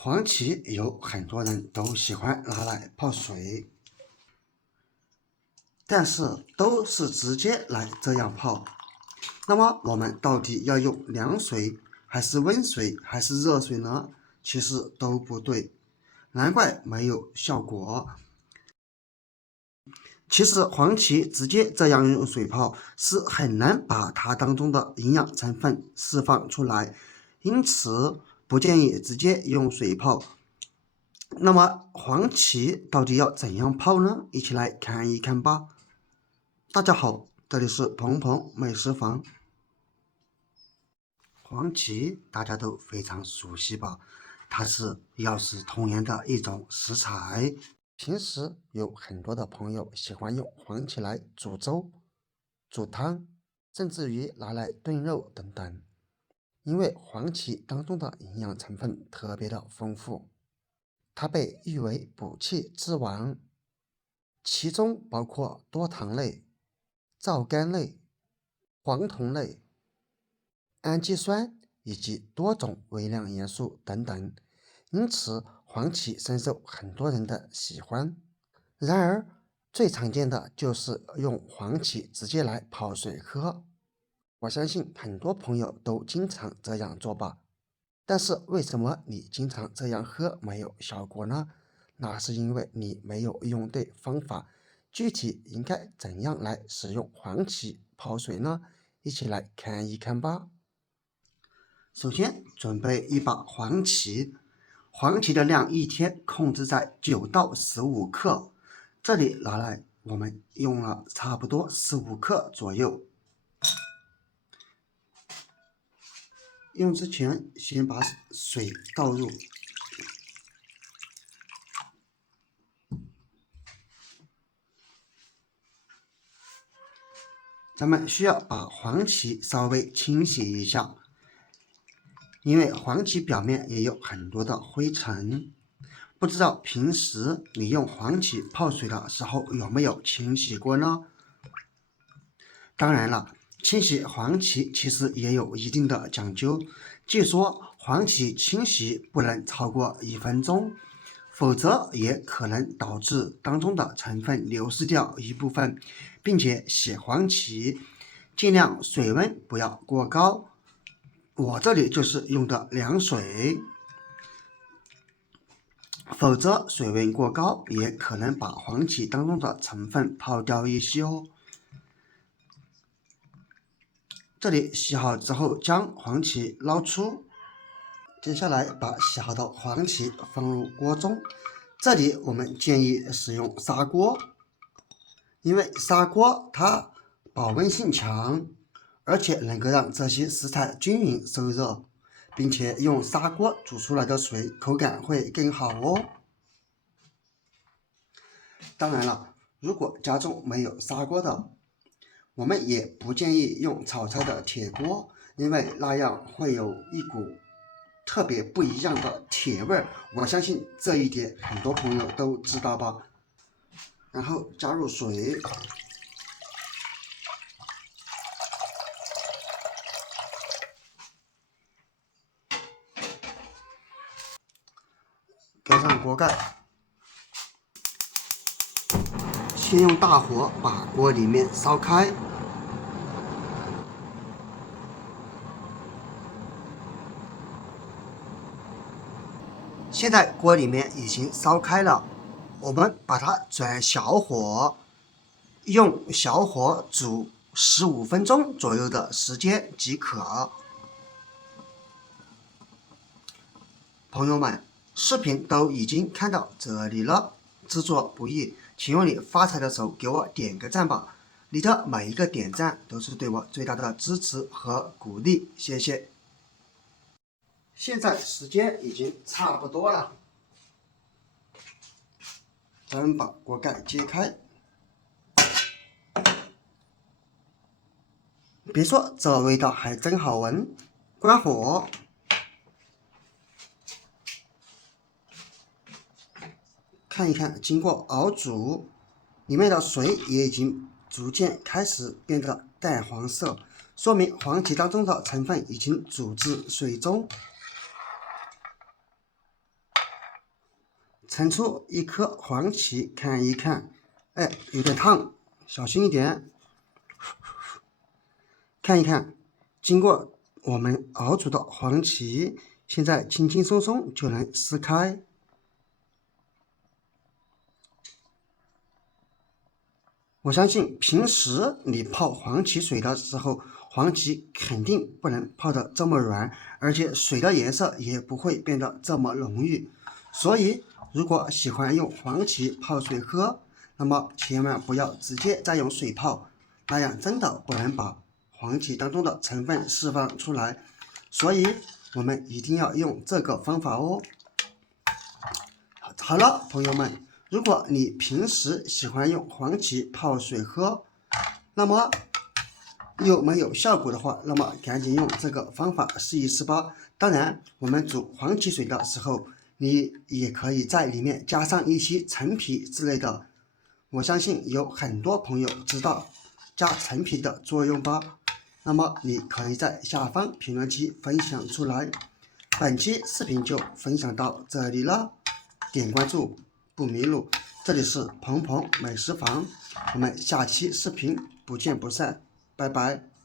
黄芪有很多人都喜欢拿来泡水，但是都是直接来这样泡。那么我们到底要用凉水，还是温水，还是热水呢？其实都不对，难怪没有效果。其实黄芪直接这样用水泡是很难把它当中的营养成分释放出来，因此不建议直接用水泡。那么黄芪到底要怎样泡呢？一起来看一看吧。大家好，这里是鹏鹏美食房。黄芪大家都非常熟悉吧？它是药食同源的一种食材。平时有很多的朋友喜欢用黄芪来煮粥、煮汤，甚至于拿来炖肉等等。因为黄芪当中的营养成分特别的丰富，它被誉为补气之王，其中包括多糖类、皂苷类、黄酮类、氨基酸以及多种微量元素等等，因此黄芪深受很多人的喜欢。然而，最常见的就是用黄芪直接来泡水喝，我相信很多朋友都经常这样做吧。但是为什么你经常这样喝没有效果呢？那是因为你没有用对方法。具体应该怎样来使用黄芪泡水呢？一起来看一看吧。首先准备一把黄芪，黄芪的量一天控制在9到15克，这里拿来我们用了差不多15克左右。用之前先把水倒入，咱们需要把黄芪稍微清洗一下，因为黄芪表面也有很多的灰尘。不知道平时你用黄芪泡水的时候有没有清洗过呢？当然了，清洗黄芪其实也有一定的讲究。据说黄芪清洗不能超过1分钟，否则也可能导致当中的成分流失掉一部分，并且洗黄芪尽量水温不要过高。我这里就是用的凉水，否则水温过高也可能把黄芪当中的成分泡掉一些哦。这里洗好之后，将黄芪捞出，接下来把洗好的黄芪放入锅中。这里我们建议使用砂锅，因为砂锅它保温性强，而且能够让这些食材均匀受热，并且用砂锅煮出来的水口感会更好哦。当然了，如果家中没有砂锅的，我们也不建议用炒菜的铁锅，因为那样会有一股特别不一样的铁味儿。我相信这一点很多朋友都知道吧。然后加入水，盖上锅盖，先用大火把锅里面烧开。现在锅里面已经烧开了，我们把它转小火，用小火煮15分钟左右的时间即可。朋友们，视频都已经看到这里了，制作不易，请用你发财的手给我点个赞吧！你的每一个点赞都是对我最大的支持和鼓励，谢谢。现在时间已经差不多了，咱们把锅盖揭开。别说，这味道还真好闻。关火，看一看，经过熬煮，里面的水也已经逐渐开始变得淡黄色，说明黄芪当中的成分已经煮至水中。盛出一颗黄芪看一看，哎，有点烫，小心一点。看一看，经过我们熬煮的黄芪，现在轻轻松松就能撕开。我相信平时你泡黄芪水的时候，黄芪肯定不能泡得这么软，而且水的颜色也不会变得这么浓郁。所以，如果喜欢用黄芪泡水喝，那么千万不要直接再用水泡，那样真的不能把黄芪当中的成分释放出来。所以，我们一定要用这个方法哦。好了，朋友们。如果你平时喜欢用黄芪泡水喝，那么又没有效果的话，那么赶紧用这个方法试一试吧。当然，我们煮黄芪水的时候，你也可以在里面加上一些陈皮之类的。我相信有很多朋友知道加陈皮的作用吧？那么你可以在下方评论区分享出来。本期视频就分享到这里了，点关注不迷路，这里是鹏鹏美食房，我们下期视频不见不散，拜拜。